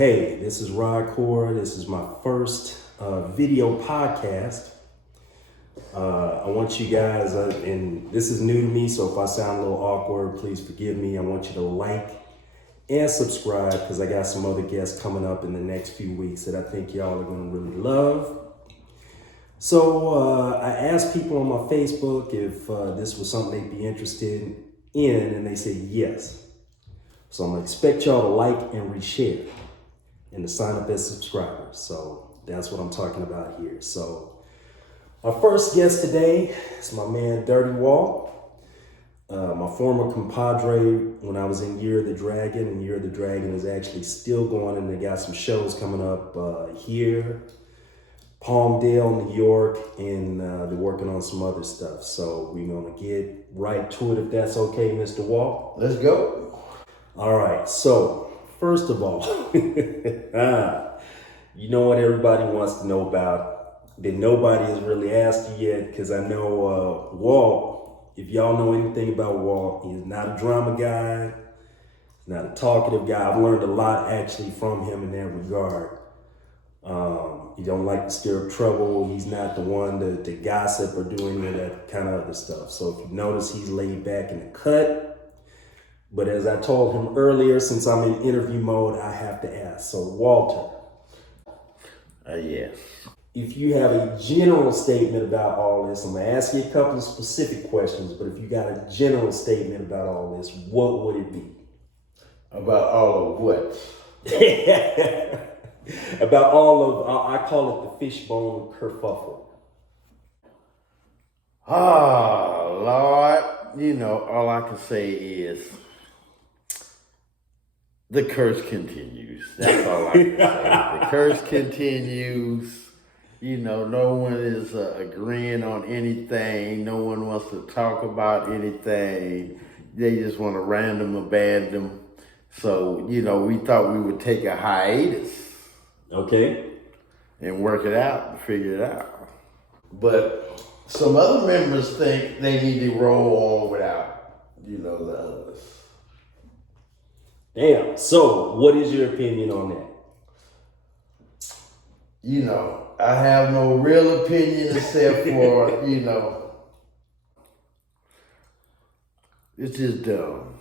hey, this is Rodcore. This is my first video podcast. I want you guys, and this is new to me, so if I sound a little awkward, please forgive me. I want you to like and subscribe because I got some other guests coming up in the next few weeks that I think y'all are going to really love. So I asked people on my Facebook if this was something they'd be interested in, and they said yes. So I'm gonna expect y'all to like and reshare and to sign up as subscribers. So that's what I'm talking about here. So our first guest today is my man, Dirty Walt. My former compadre when I was in Year of the Dragon, and Year of the Dragon is actually still going, and they got some shows coming up here, Palmdale, New York, and they're working on some other stuff. So we're gonna get right to it if that's okay, Mr. Walt. Let's go. All right, so first of all, you know what everybody wants to know about that nobody has really asked you yet, because I know Walt, if y'all know anything about Walt, he's not a drama guy, he's not a talkative guy. I've learned a lot actually from him in that regard. He don't like to stir up trouble. He's not the one to gossip or do any of that kind of other stuff. So if you notice, he's laid back in the cut. But as I told him earlier, since I'm in interview mode, I have to ask. So Walter. Yes. If you have a general statement about all this, I'm going to ask you a couple of specific questions, but if you got a general statement about all this, what would it be? About all of what? About all of, I call it the Fishbone kerfuffle. Oh, Lord. You know, all I can say is the curse continues. That's all I can say. The curse continues. You know, no one is agreeing on anything. No one wants to talk about anything. They just want to random abandon. So, you know, we thought we would take a hiatus. Okay. And work it out and figure it out. But some other members think they need to roll on without, you know, the others. Damn. So, what is your opinion on that? You know, I have no real opinion except for, you know, it's just dumb.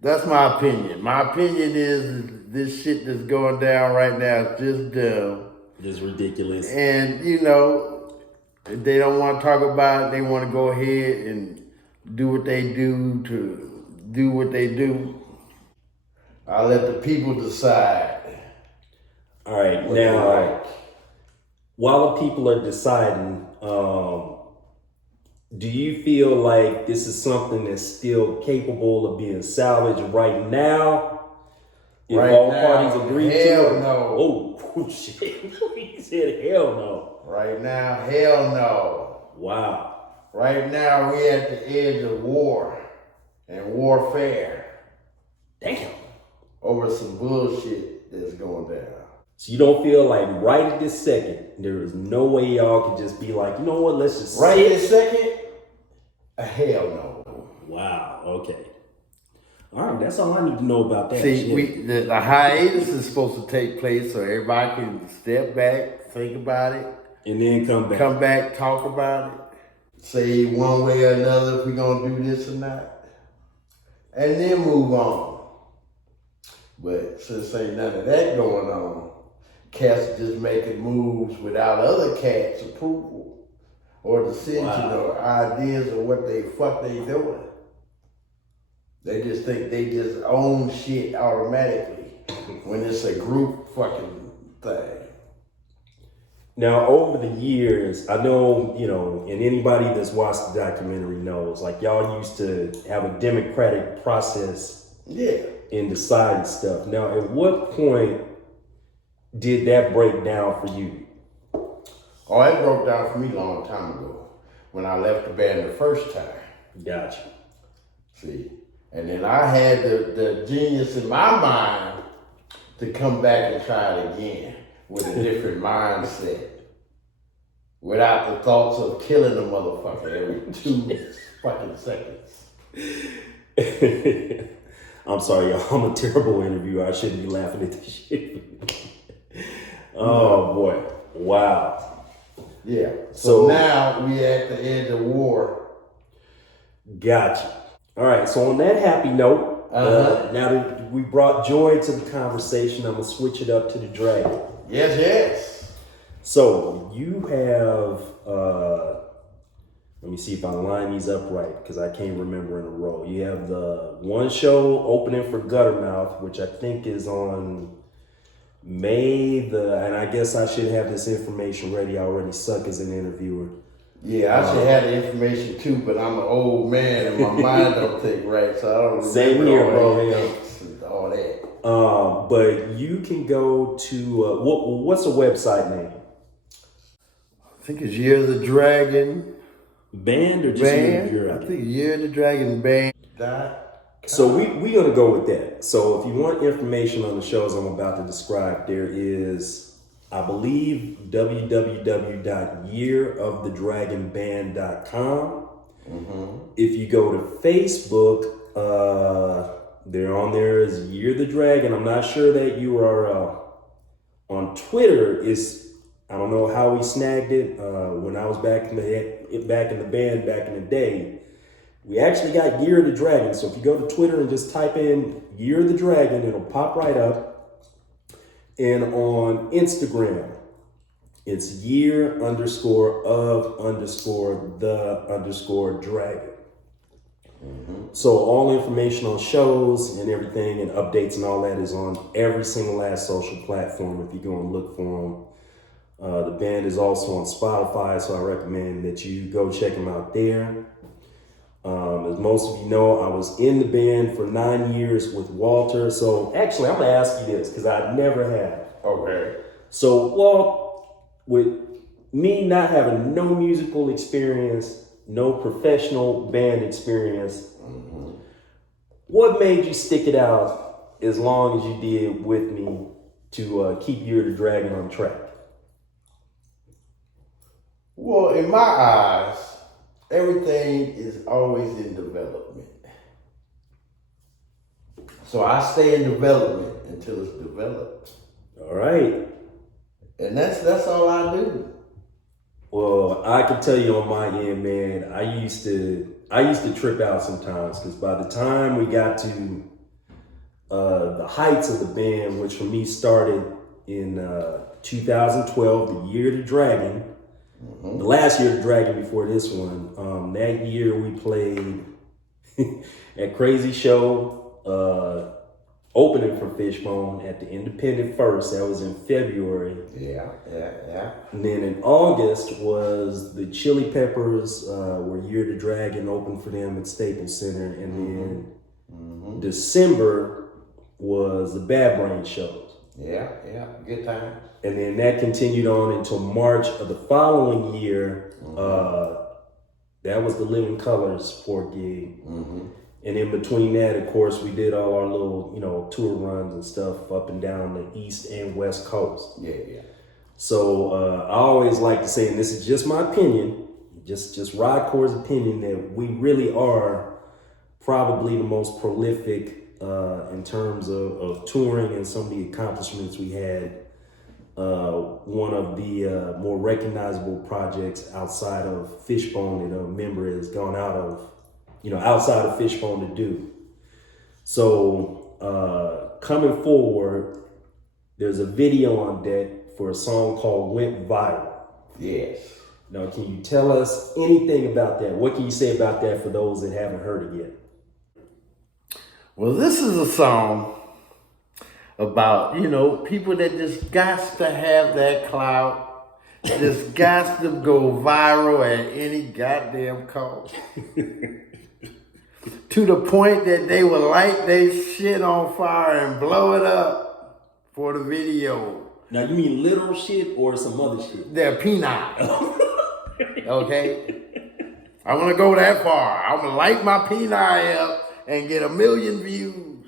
That's my opinion. My opinion is this shit that's going down right now is just dumb. Just ridiculous. And, you know, if they don't want to talk about it, they want to go ahead and do what they do to do what they do. I'll let the people decide. All right, now, while the people are deciding, do you feel like this is something that's still capable of being salvaged right now? If right all now, parties agree to it? Hell no. Oh, shit. He said hell no. Right now, hell no. Wow. Right now, we're at the edge of war and warfare. Damn. Over some bullshit that's going down. So you don't feel like right at this second, there is no way y'all can just be like, you know what, let's just right at this second? Hell no. Wow, okay. All right, that's all I need to know about that. See, the hiatus is supposed to take place so everybody can step back, think about it. And then come back. Come back, talk about it. Say one way or another if we're going to do this or not. And then move on. But since ain't none of that going on, cats are just making moves without other cats' approval or decision or ideas of what they fuck they doing. They just think they just own shit automatically when it's a group fucking thing. Now, over the years, I know, you know, and anybody that's watched the documentary knows, like y'all used to have a democratic process in deciding stuff. Now, at what point did that break down for you? Oh, it broke down for me a long time ago when I left the band the first time. Gotcha. See, and then I had the genius in my mind to come back and try it again with a different mindset. Without the thoughts of killing a motherfucker every 2 fucking seconds. I'm sorry, y'all. I'm a terrible interviewer. I shouldn't be laughing at this shit. Oh boy. Wow. Yeah. So now we at the end of war. Gotcha. All right. So on that happy note, now that we brought joy to the conversation, I'm gonna switch it up to the dragon. Yes, yes. So you have. Let me see if I line these up right because I can't remember in a row. You have the one show opening for Guttermouth, which I think is on and I guess I should have this information ready. I already suck as an interviewer. Yeah, I should have the information too, but I'm an old man and my mind don't think right, so I don't remember Same here, bro. and all that. But you can go to what's the website name? I think it's Year of the Dragon Band or just Band. Year of the Dragon? I think Year of the Dragon Band. So we're gonna go with that. So if you want information on the shows I'm about to describe, there is, I believe, www.yearofthedragonband.com. If you go to Facebook, they're on there as Year the Dragon. I'm not sure that URL. On Twitter is, I don't know how we snagged it. When I was back in the band back in the day, we actually got Year of the Dragon. So if you go to Twitter and just type in Year of the Dragon, it'll pop right up. And on Instagram, it's year_of_the_dragon. So all information on shows and everything and updates and all that is on every single last social platform if you go and look for them. The band is also on Spotify, so I recommend that you go check them out there. As most of you know, I was in the band for 9 years with Walter. So actually, I'm gonna ask you this because I never have. Okay. So, Walt, with me not having no musical experience, no professional band experience, what made you stick it out as long as you did with me to keep Year of the Dragon on track? Well, in my eyes, everything is always in development. So I stay in development until it's developed. All right. And that's all I do. Well, I can tell you on my end, man, I used to trip out sometimes because by the time we got to the heights of the band, which for me started in 2012, the Year of the Dragon, the last Year of the Dragon before this one. That year we played at Crazy Show, opening for Fishbone at the Independent First. That was in February. Yeah. And then in August was the Chili Peppers, where Year of the Dragon opened for them at Staples Center. And then December was the Bad Brain shows. Yeah, good time. And then that continued on until March of the following year. That was the Living Colors support gig. And in between that, of course, we did all our little, tour runs and stuff up and down the East and West Coast. Yeah. So I always like to say, and this is just my opinion, just Rodcore's opinion, that we really are probably the most prolific in terms of touring and some of the accomplishments we had. One of the more recognizable projects outside of Fishbone that a member has gone out of, outside of Fishbone to do. So coming forward, there's a video on deck for a song called Went Viral. Yes. Now, can you tell us anything about that? What can you say about that for those that haven't heard it yet? Well, this is a song about, people that just got to have that clout, just got to go viral at any goddamn cost. To the point that they would light their shit on fire and blow it up for the video. Now, you mean literal shit or some other shit? Their peanut. Okay? I want to go that far. I'm going to light my peanut up and get 1 million views.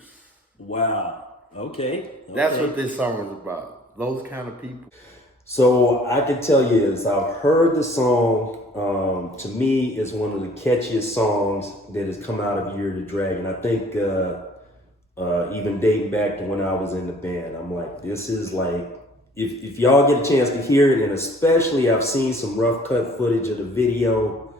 Wow. Okay. That's what this song is about. Those kind of people. So I can tell you this, I've heard the song, to me, it's one of the catchiest songs that has come out of Year of the Dragon. I think even dating back to when I was in the band. I'm like, this is like, if y'all get a chance to hear it, and especially I've seen some rough cut footage of the video.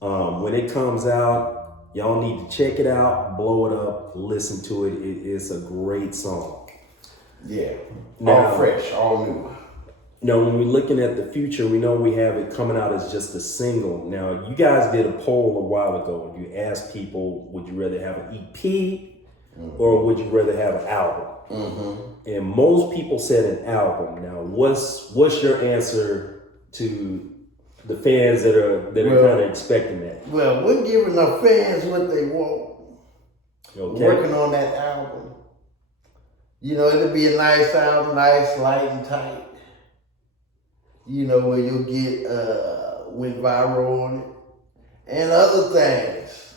When it comes out, y'all need to check it out, blow it up, listen to it. It's a great song. Yeah, now, all fresh, all new. Now, when we're looking at the future, we know we have it coming out as just a single. Now, you guys did a poll a while ago. You asked people, would you rather have an EP or would you rather have an album? And most people said an album. Now, what's your answer to the fans that are kind of expecting that? Well, we're giving our fans what they want. Okay. Working on that album. You know, it'll be a nice album, nice, light and tight. You know, where you'll get went viral on it. And other things.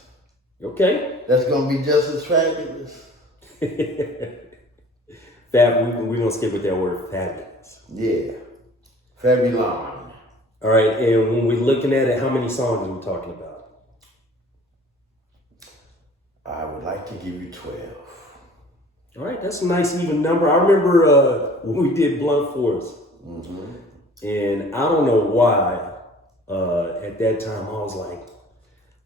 Okay. That's gonna be just as fabulous. We're gonna skip with that word, fabulous. Yeah. Fabulous. All right, and when we're looking at it, how many songs are we talking about? I would like to give you 12. All right, that's a nice even number. I remember when we did Blunt Force, and I don't know why, at that time I was like,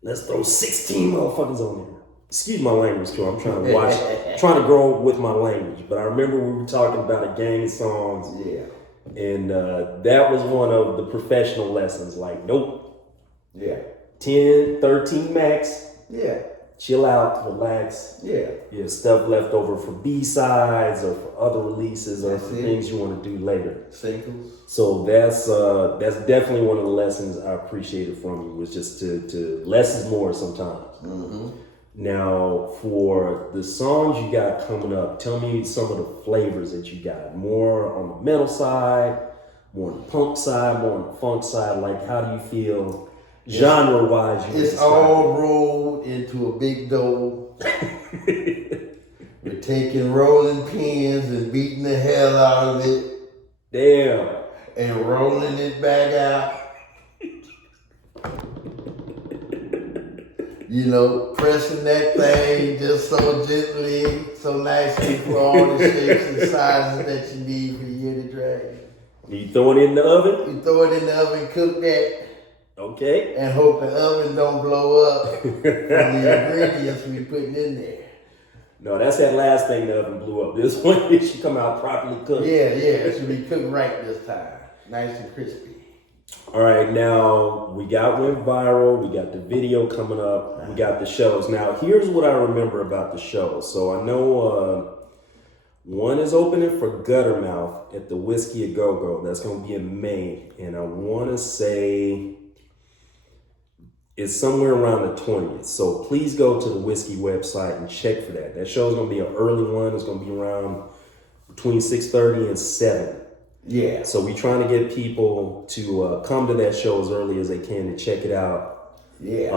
let's throw 16 motherfuckers on there. Excuse my language, too. I'm trying to grow with my language. But I remember we were talking about a gang of songs. Yeah. And that was one of the professional lessons. Like, nope. Yeah. 10, 13 max. Yeah. Chill out, relax. Yeah. You have stuff left over for B-sides or for other releases or for things you want to do later. Singles. So that's definitely one of the lessons I appreciated from you, was just to less is more sometimes. Now, for the songs you got coming up, tell me some of the flavors that you got. More on the metal side, more on the punk side, more on the funk side. Like, how do you feel genre-wise? It's all rolled into a big dough. We're taking rolling pins and beating the hell out of it. Damn. And rolling it back out. You know, pressing that thing just so gently, so nicely for all the shapes and sizes that you need for you to drag. You throw it in the oven? You throw it in the oven, cook that. Okay. And hope the oven don't blow up from the ingredients we putting in there. No, that's that last thing the oven blew up. This one, it should come out properly cooked. Yeah, it should be cooked right this time. Nice and crispy. All right, now we went viral. We got the video coming up. We got the shows. Now, here's what I remember about the shows. So I know one is opening for Guttermouth at the Whiskey A Go-Go. That's going to be in May. And I want to say it's somewhere around the 20th. So please go to the Whiskey website and check for that. That show is going to be an early one. It's going to be around between 6:30 and 7. Yeah. So we're trying to get people to come to that show as early as they can to check it out. Yeah.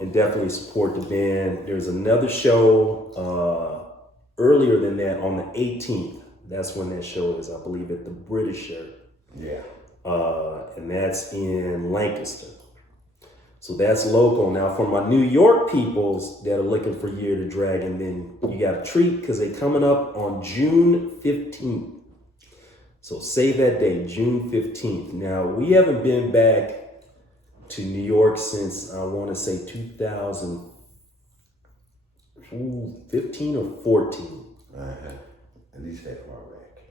And definitely support the band. There's another show earlier than that on the 18th. That's when that show is, I believe, at the British Shirt. Yeah. And that's in Lancaster. So that's local. Now, for my New York peoples that are looking for Year to Dragon, then you got a treat because they're coming up on June 15th. So save that date, June 15th. Now, we haven't been back to New York since, I want to say, 2015 or 14. At least that far back.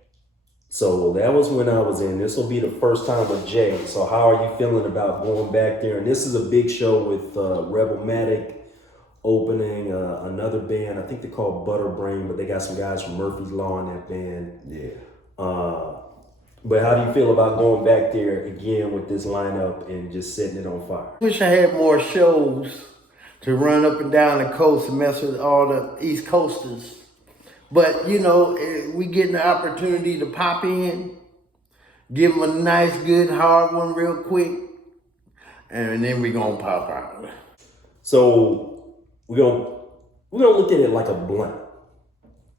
So that was when I was in. This will be the first time with Jay. So how are you feeling about going back there? And this is a big show with Rebelmatic opening, another band. I think they're called Butterbrain, but they got some guys from Murphy's Law in that band. Yeah. But how do you feel about going back there again with this lineup and just setting it on fire? Wish I had more shows to run up and down the coast and mess with all the East Coasters. But, you know, we getting the opportunity to pop in, give them a nice, good, hard one real quick, and then we're going to pop out. So we're gonna look at it like a blunt.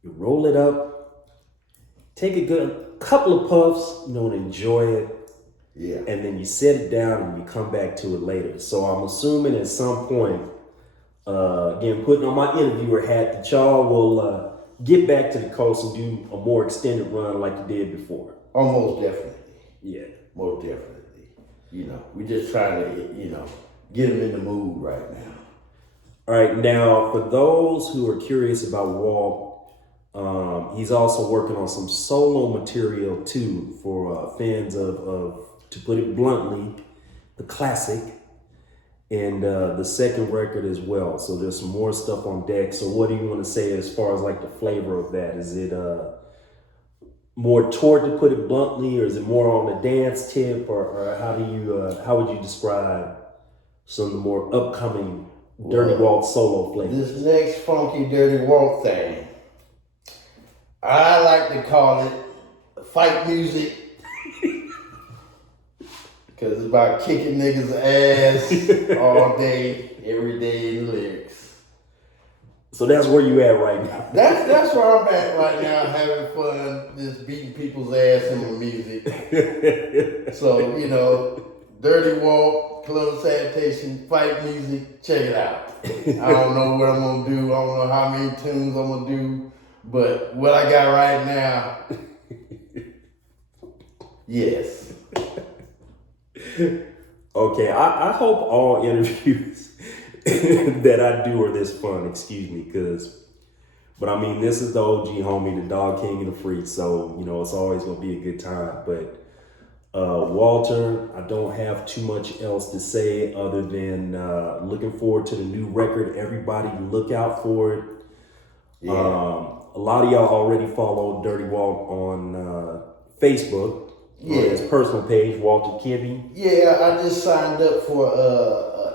You roll it up, take a good couple of puffs, to enjoy it. Yeah. And then you set it down and you come back to it later. So I'm assuming at some point, again, putting on my interviewer hat, that y'all will get back to the coast and do a more extended run like you did before? Oh, most definitely. Yeah. Most definitely. We just trying to, get them in the mood right now. All right, now for those who are curious about Walt, he's also working on some solo material too for fans of, to put it bluntly, the classic, and the second record as well. So there's some more stuff on deck. So what do you want to say as far as like the flavor of that? Is it more toward, to put it bluntly, or is it more on the dance tip, or how would you describe some of the more upcoming Dirty Walt solo flavor? This next funky Dirty Walt thing, I like to call it fight music. Because it's about kicking niggas' ass all day, every day in the lyrics. So that's where you at right now. That's where I'm at right now, having fun, just beating people's ass in my music. So, Dirty Walt, Club Sanitation, fight music, check it out. I don't know what I'm gonna do, I don't know how many tunes I'm gonna do, but what I got right now, yes. Okay, I hope all interviews that I do are this fun, but I mean, this is the OG homie, the Dog King and the Freak, so, it's always gonna be a good time. But Walter, I don't have too much else to say other than looking forward to the new record. Everybody look out for it. Yeah. A lot of y'all already follow Dirty Walt on Facebook. Yeah. On his personal page, Walter Kibbe. Yeah, I just signed up for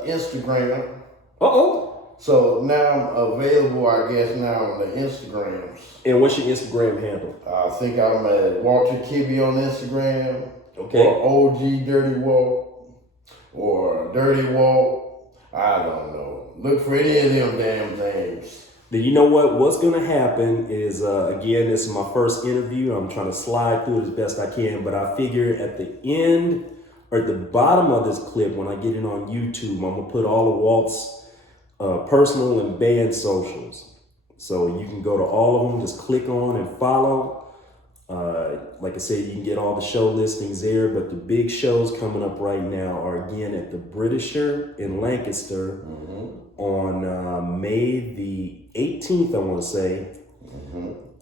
Instagram. Uh-oh. So now I'm available, I guess, now on the Instagrams. And what's your Instagram handle? I think I'm at Walter Kibbe on Instagram. Okay. Or OG Dirty Walt. Or Dirty Walt. I don't know. Look for any of them damn things. Then you know what? What's going to happen is, again, this is my first interview. I'm trying to slide through it as best I can, but I figure at the end or at the bottom of this clip, when I get it on YouTube, I'm going to put all of Walt's personal and band socials. So you can go to all of them, just click on and follow. Like I said, you can get all the show listings there, but the big shows coming up right now are again at the Britisher in Lancaster on May the 18th, I want to say.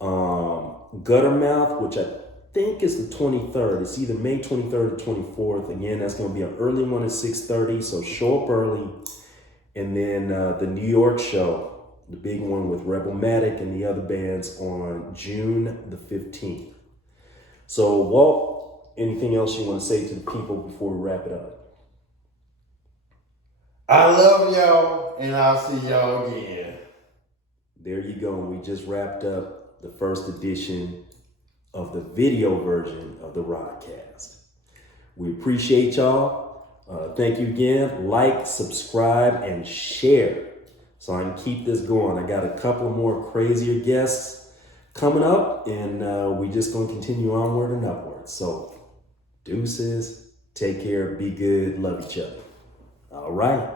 Guttermouth, which I think is the 23rd. It's either May 23rd or 24th. Again, that's going to be an early one at 6:30, so show up early. And then the New York show, the big one with Rebelmatic and the other bands on June the 15th. So, Walt, anything else you want to say to the people before we wrap it up? I love y'all, and I'll see y'all again. There you go. We just wrapped up the first edition of the video version of the Rodcast. We appreciate y'all. Thank you again. Like, subscribe, and share so I can keep this going. I got a couple more crazier guests coming up, and we just going to continue onward and upward. So, deuces, take care, be good, love each other. All right.